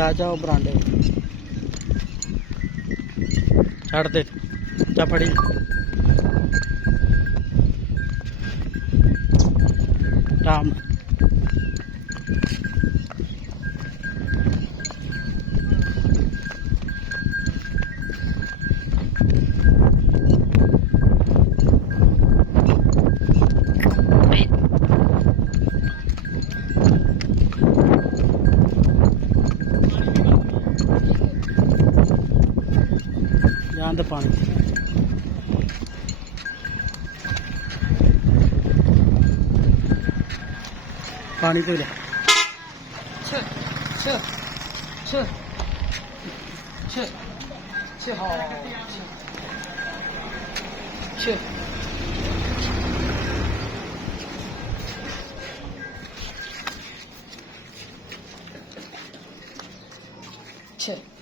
ਆ ਜਾਓ ਬਰਾਂਡੇ ਛੱਡ ਦੇ ਚਾ ਫੜੀ ਰਾਮ ਜਾਣ ਦੇ ਪਾਣੀ ਪਾਣੀ ਤੋਂ ਲੈ切切切切切好切切。